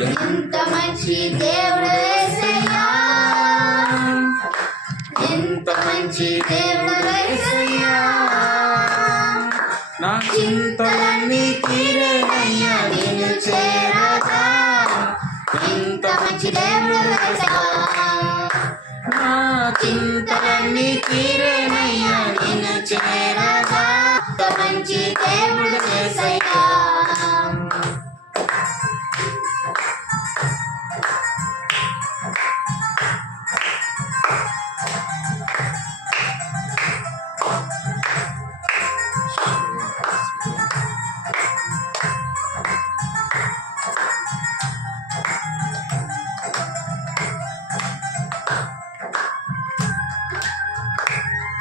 ఎంత మంచి దేవుడు యేసయ్యా, ఎంత మంచి దేవుడు యేసయ్యా, నా చింతలన్నీ తీరేనయ్యా నిన్ను చేరగా. ఎంత మంచి దేవుడు యేసయ్యా, నా చింతలన్నీ తీరేనయ్యా నిన్ను చేరగా. ఎంత మంచి దేవుడు యేసయ్యా.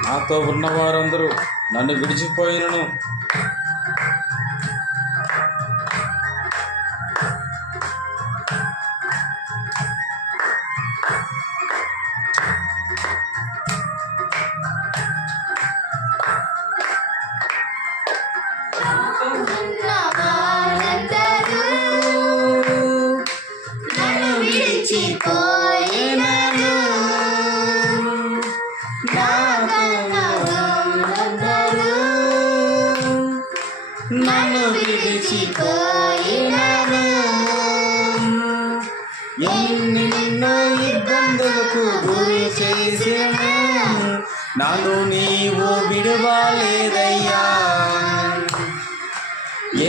నాతో ఉన్నవారందరూ నన్ను విడిచిపోయినను నన్ను విడిచిపోయినను, ఎన్నెన్నో ఇబ్బందులకు గురి చేసినను, నన్ను నీవు విడువలేదయ్యా.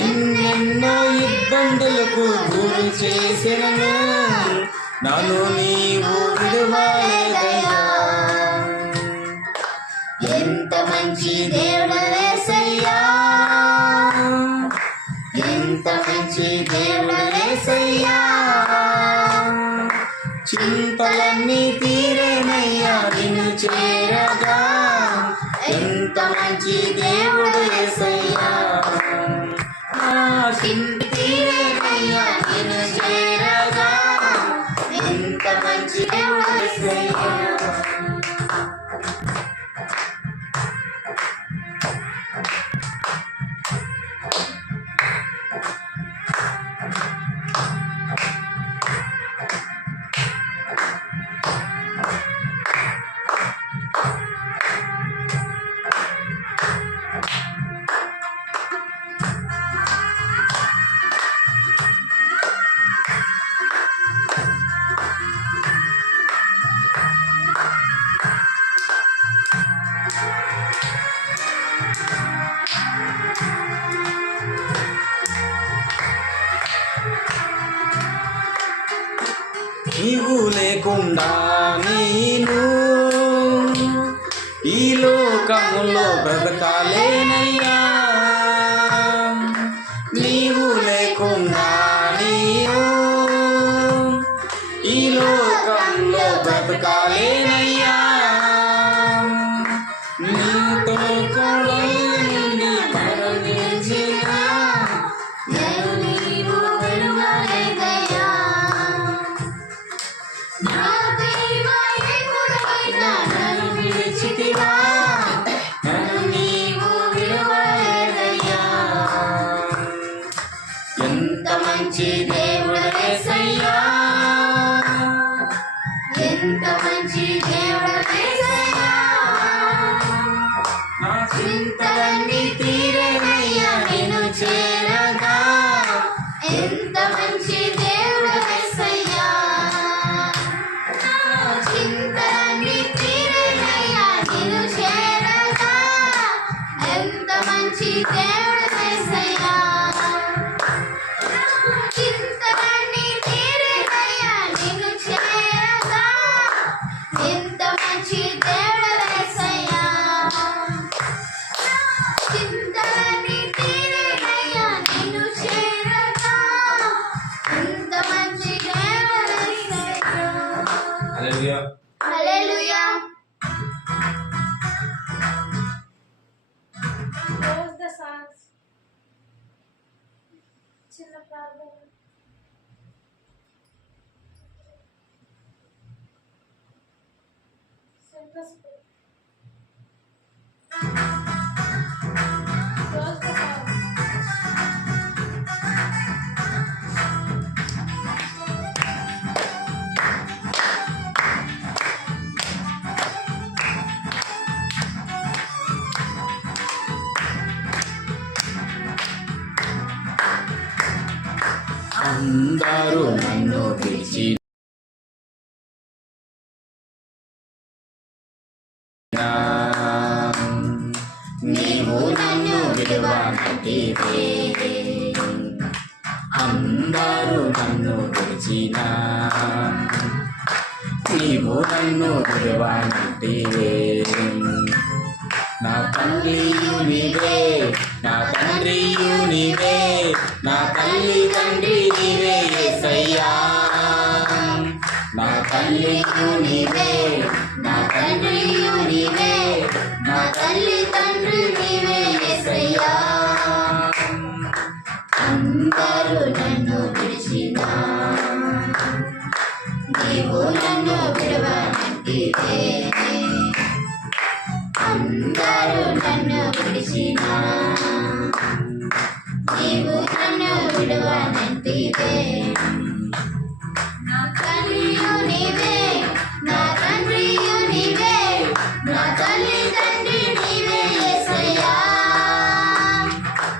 ఎన్నెన్నో ఇబ్బందులకు గురి చేసినను, నన్ను నీవు విడువలేదయ్యా. ఎంత మంచి దేవుడు యేసయ్యా, ఎంత మంచి దేవుడు యేసయ్యా, చింతలన్నీ తీరేనయ్యా నిన్ను చేరగా. ఎంత మంచి దేవుడు యేసయ్యా, నా చింత తీరేనయ్యా నిన్ను చేరగా. ఎంత మంచి దేవుడు యేసయ్యా. నీవు లేకుండా నేను ఈ లోకములో బ్రతకాలేనయ్యా. నీవు లేకుండా నేను ఈ లోకంలో బ్రతకాలేనయ్యా. నీతో కూడా నుండి మరణించిన నన్ను నీవు విడువలేదయ్యా, నా దేవా ఎప్పుడైనా నన్ను విడిచితివా, నన్ను నీవు విడువలేదయ్యా. ఎంత మంచి దేవుడు యేసయ్యా, ఎంత మంచి దేవుడు యేసయ్యా, నా చింతలన్నీ తీరేనయ్యా నిన్ను చేరగా. ఎంత మంచి దేవుడు యేసయ్యా, నా చింతలన్నీ తీరేనయ్యా నిన్ను చేరగా. ఎంత మంచి దేవుడు యేసయ్యా, నా చింతలన్నీ తీరేనయ్యా నిన్ను చేరగా. ఎంత మంచి దేవుడు యేసయ్యా, నా చింతలన్నీ తీరేనయ్యా నిన్ను చేరగా. ఎంత మంచి దేవుడు యేసయ్యా. హల్లెలూయా. హల్లెలూయా. Close the songs. చిన్న ప్రార్థన. Close the songs. అందరూ నన్ను పిలిచి నీవు నన్ను విడువనంటివే. అందరూ నన్ను పిలిచిన నీవు నన్ను విడువనంటివే. నా తండ్రియు నీవే, నా తండ్రియు నీవే, నా తల్లి తండ్రి నీవే యేసయ్యా. నా తల్లియు నీవే, నా తండ్రియు నీవే, నా తల్లి తండ్రి నీవే యేసయ్యా. అందరూ నన్ను విడిచినా నీవు నన్ను విడవనంటివే. అందరూ నన్ను విడిచినా నీవు నన్ను విడవనంటివే. నా తల్లియు నీవే, నా తండ్రియు నీవే, నా తల్లి తండ్రి నీవే యేసయ్యా.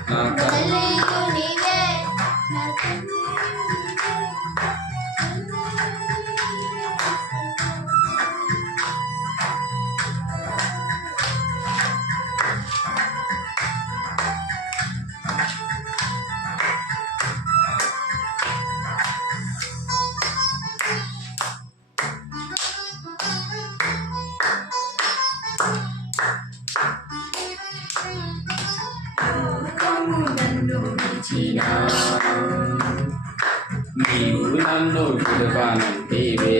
నా తల్లియు నీవే, నా తండ్రియు లోకము నన్ను విడిచినా నీవు నన్ను విడువనంటివే.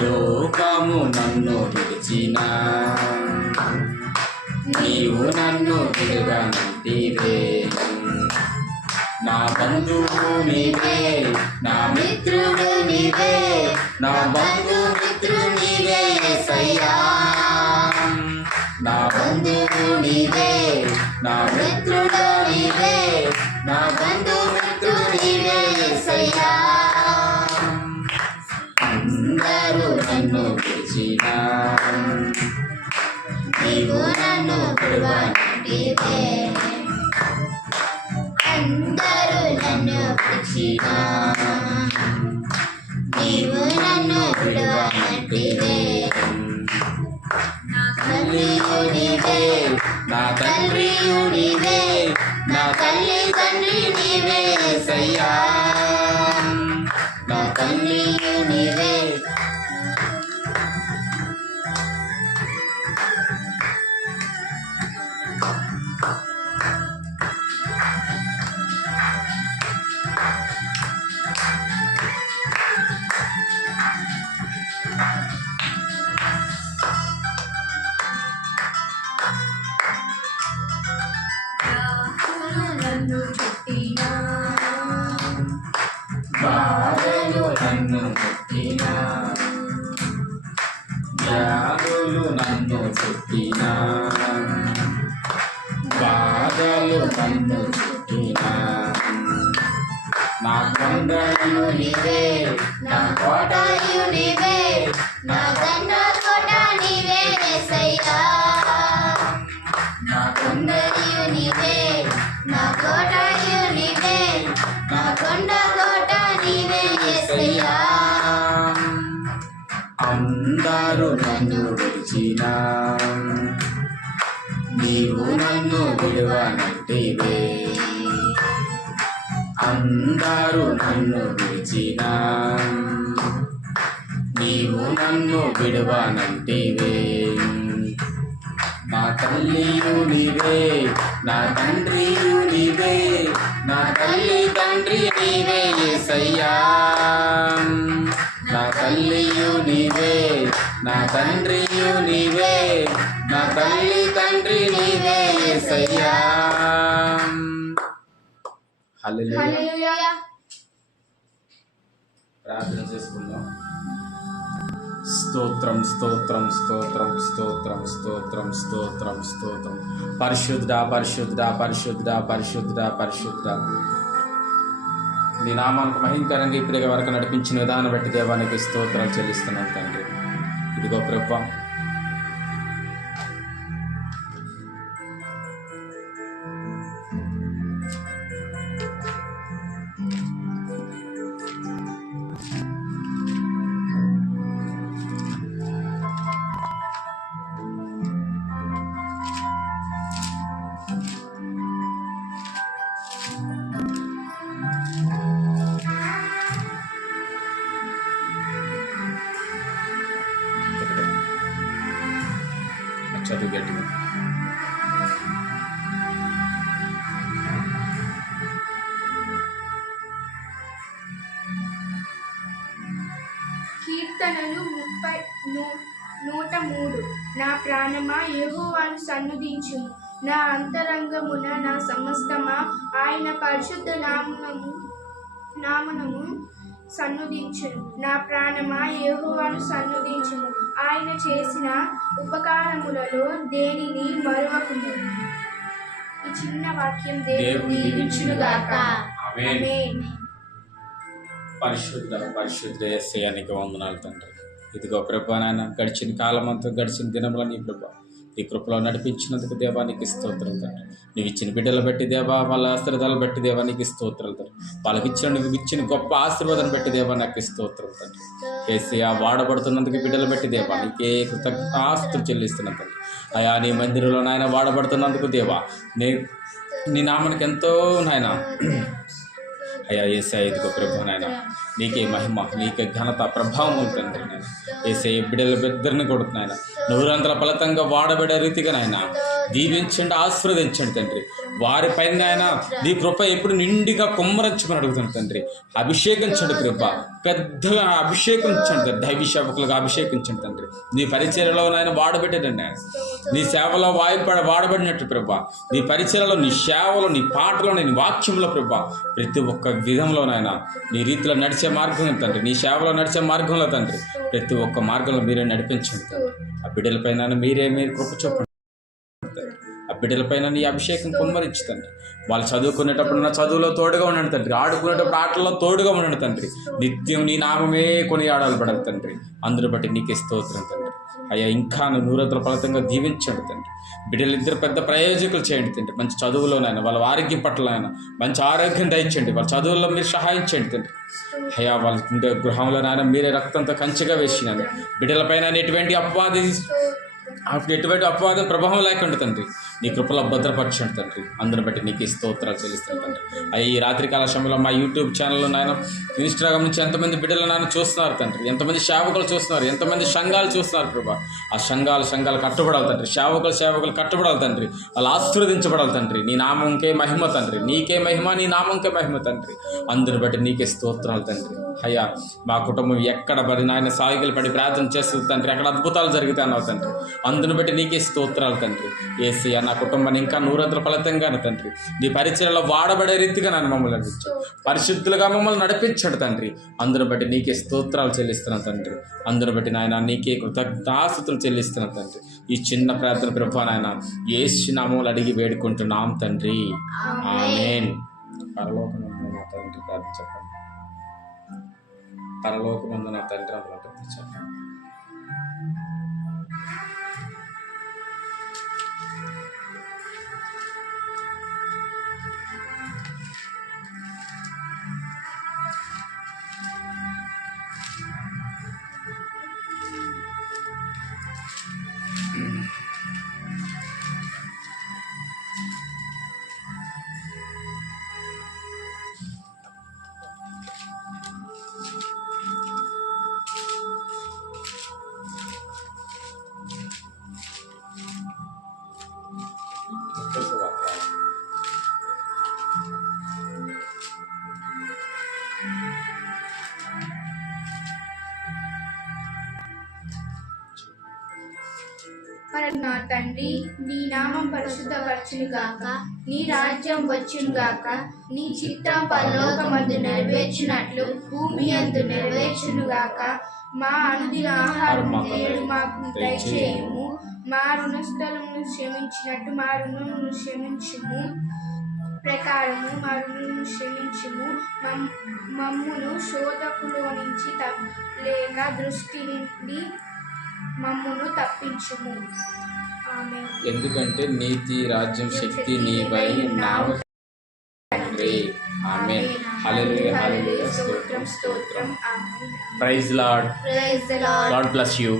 లోకము నన్ను విడిచినా నీవు నన్ను విడువనంటివే. నా బంధువు నీవే, నా మిత్రుడు నీవే, నా బంధుమిత్రుడు నీవే యేసయ్యా. నా బంధువు నీవే, నా మిత్రుడు నీవే, నా బంధుమిత్రుడు నీవే యేసయ్యా. అందరూ నన్ను పిలిచినా నీవు నన్ను విడువనంటివే. అందరూ నన్ను పిలిచినా నీవు నన్ను విడువనంటివే. నా తల్లియు నీవే, నా తండ్రియు నీవే, నా తల్లి తండ్రి నీవే యేసయ్యా. నా తల్లియు నీవే, నన్ను చుట్టినా బాధలు నన్ను చుట్టినా, వ్యాధులు నన్ను చుట్టినా, బాధలు నన్ను చుట్టినా. నా కొండయు నీవే, నా కోటయు నీవే, నా గండ కోట నీవే యేసయ్యా. నా కొండయు నీవే, నా కోటయు నీవే, నా కొండ కోట నీవే యేసయ్యా. అందరూ నన్ను విడిచినా నీవు నన్ను విడువనంటివే. అందరూ నన్ను విడిచినా నీవు నన్ను విడువనంటివే. నా తల్లియు నీవే, నా తండ్రియు నీవే, నా తల్లి తండ్రి నీవే యేసయ్యా. నా తల్లియు నీవే, నా తండ్రియు నీవే, నా తల్లి తండ్రి నీవే యేసయ్యా. హల్లెలూయా. హల్లెలూయా. ప్రార్థన చేసుకుందాం. స్తోత్రం స్తోత్రం స్తోత్రం స్తోత్రం స్తోత్రం స్తోత్రం స్తోత్రం. పరిశుద్ధ పరిశుద్ధ పరిశుద్ధ పరిశుద్ధ పరిశుద్ధ నీ నామానికి మహింకరంగా ఇప్పటికే వరకు నడిపించిన విధానం బట్టి దేవానికి స్తోత్రాలు చెల్లిస్తున్నాం తండ్రి. ఇదిగో ప్రభువా, చదువు గట్టిగా. కీర్తనలు 103. నా ప్రాణమా యెహోవాను సన్నుతించుము, నా అంతరంగమున నా సమస్తమా ఆయన పరిశుద్ధ నామమును సన్నుతించును. నా ప్రాణమా యెహోవాను సన్నుతించుము, ఆయన చేసిన ఉపకారములలో దేనిని మరువకుము. ఈ చిన్న వాక్యం దేవుని దీవించునుగాక. ఆమేన్. పరిశుద్ధ యేసయ్యానికి వందనాలు తండ్రి. ఇదిగో ప్రభా నాయన, గడిచిన కాలం అంతా, గడిచిన దినంలో నీ ప్రభా నీ కృపలో నడిపించినందుకు దేవానికి స్తోత్రం తండ్రి. నువ్వు ఇచ్చిన బిడ్డలు బట్టి దేవా, వాళ్ళ ఆశీర్వాదాలు బట్టి దేవానికి స్తోత్రాలు తండ్రి. వాళ్ళకి నువ్వు ఇచ్చిన గొప్ప ఆశీర్వాదాన్ని బట్టి దేవానికి స్తోత్రం తండ్రి. యేసయ్యా వాడబడుతున్నందుకు బిడ్డలు బట్టి దేవా నీకే కృతజ్ఞతాస్తుతులు చెల్లిస్తున్నాను తండ్రి. అయా నీ మందిరంలో నాయన వాడబడుతున్నందుకు దేవా నీ నామానికి ఎంతో నాయన అయ్యా యేసయ్య ఇదిగో ప్రభు నాయన నీకే మహిమ, నీకే ఘనత, ప్రభావం ఉంటుంది నాయన. యేసయ్య బిడ్డల బిడ్డని కొడుతున్నాయన నూరంతల ఫలితంగా వాడబడే రీతిగా నాయన దీవించండి, ఆశీర్వదించండి తండ్రి. వారిపైన ఆయన నీ కృప ఎప్పుడు నిండిగా కుమ్మరించమని అడుగుతాను తండ్రి. అభిషేకించండి కృప, పెద్దగా అభిషేకించండి, దైవ సేవకులుగా అభిషేకించండి తండ్రి. నీ పరిచర్యలో నాయన వాడబెట్టండి ఆయన. నీ సేవలో వాడబడినట్టు ప్రభా, నీ పరిచర్యలో, నీ సేవలో, నీ పాటలో, నీ వాక్యంలో ప్రభా ప్రతి ఒక్క విధంలో నాయన నీ రీతిలో నడిచే మార్గం తండ్రి, నీ సేవలో నడిచే మార్గంలో తండ్రి ప్రతి ఒక్క మార్గంలో మీరే నడిపించండి తండ్రి. ఆ బిడ్డలపైన మీరు కృప చూపండి. ఆ బిడ్డలపైన నీ అభిషేకం కుమ్మరించి తండ్రి. వాళ్ళు చదువుకునేటప్పుడు నా చదువులో తోడుగా ఉండండి తండ్రి. ఆడుకునేటప్పుడు ఆటల్లో తోడుగా ఉండండి తండ్రి. నిత్యం నీ నామమే కొనియాడాలి పడాలి తండ్రి. అందును బట్టి నీకే స్తోత్రం తండ్రి. అయ్యా ఇంకా నూరంతల ఫలితంగా దీవించండి తండ్రి. బిడ్డలిద్దరు పెద్ద ప్రయోజకులు చేయండి తండ్రి. మంచి చదువులోనైనా వాళ్ళ ఆరోగ్యం పట్లనైనా మంచి ఆరోగ్యం దయచేయండి. వాళ్ళ చదువుల్లో మీరు సహాయం చేయండి తండ్రి. అయ్యా వాళ్ళ గృహంలోనైనా మీరే రక్తంతో కంచెగా వేసినాను. బిడ్డలపైన ఎటువంటి అపవాదం ప్రభావం లేకుండా తండ్రి నీ కృపలో భద్రపరచండి తండ్రి. అందుని బట్టి నీకు స్తోత్రాలు చెల్లిస్తాను తండ్రి. అయ్యా ఈ రాత్రికాల సమయంలో మా యూట్యూబ్ ఛానల్లో నాయన, ఇన్స్టాగ్రామ్ నుంచి ఎంతమంది బిడ్డలు నాయన చూస్తున్నారు తండ్రి, ఎంతమంది సేవకులు చూస్తున్నారు, ఎంతమంది సంఘాలు చూస్తున్నారు ప్రభా. ఆ సంఘాలు కట్టుబడాలి తండ్రి. సేవకులు కట్టుబడాలి తండ్రి. వాళ్ళు ఆశీర్వదించబడాలి తండ్రి. నీ నామంకే మహిమ తండ్రి. నీకే మహిమ, నీ నామంకే మహిమ తండ్రి. అందుని బట్టి నీకే స్తోత్రాలు తండ్రి. అయ్యా మా కుటుంబం ఎక్కడ పడి నాయన సాగిలు పడి ప్రార్థన చేస్తుంది తండ్రి, అక్కడ అద్భుతాలు జరుగుతాయి అన్నావు తండ్రి. అందుని బట్టి నీకే స్తోత్రాలు తండ్రి. యేసయ్య నా కుటుంబాన్ని ఇంకా నూరంతల ఫలితంగాను తండ్రి నీ పరిచర్యలో వాడబడే రీతిగా నన్ను మమ్మల్ని నడిపించు, పరిశుద్ధులుగా మమ్మల్ని నడిపించాడు తండ్రి. అందుని బట్టి నీకే స్తోత్రాలు చెల్లిస్తున్నాను తండ్రి. అందుని బట్టి నాయన నీకే కృతజ్ఞతాస్తుతులు చెల్లిస్తున్నాను తండ్రి. ఈ చిన్న ప్రార్థన ప్రభు నాయన యేసు నామములో అడిగి వేడుకుంటున్నాం తండ్రి. ఆమేన్. పరలోకమందున నా తండ్రి ప్రార్థన చెప్పండి. పరలోకమందున నా తండ్రి అమలు చెప్పండి. నా తండ్రి నీ నామం పరిశుద్ధపరచునుగాక, నీ రాజ్యం వచ్చునుగాక, నీ చిత్తం పరలోకమందు నెరవేర్చినట్లు భూమి యందు నెరవేర్చునుగాక. మా అనుదిన ఆహారం నేడు మాకు దయచేయము, మా రుణస్థలమును క్షమించినట్టు మా రుణమును క్షమించుము, ప్రకారము మా రుణమును క్షమించుము. మమ్మును శోధకులో నుంచి లేక దృష్టి నుండి మమ్మును తప్పించుము. ఆమేన్. ఎందుకంటే నీతి, రాజ్యం, శక్తి నీవై ఉన్నావు తండ్రి. ఆమేన్. హల్లెలూయా, హల్లెలూయా. స్తోత్రం, స్తోత్రం. Amen. Praise Lord. Praise the Lord. God bless you.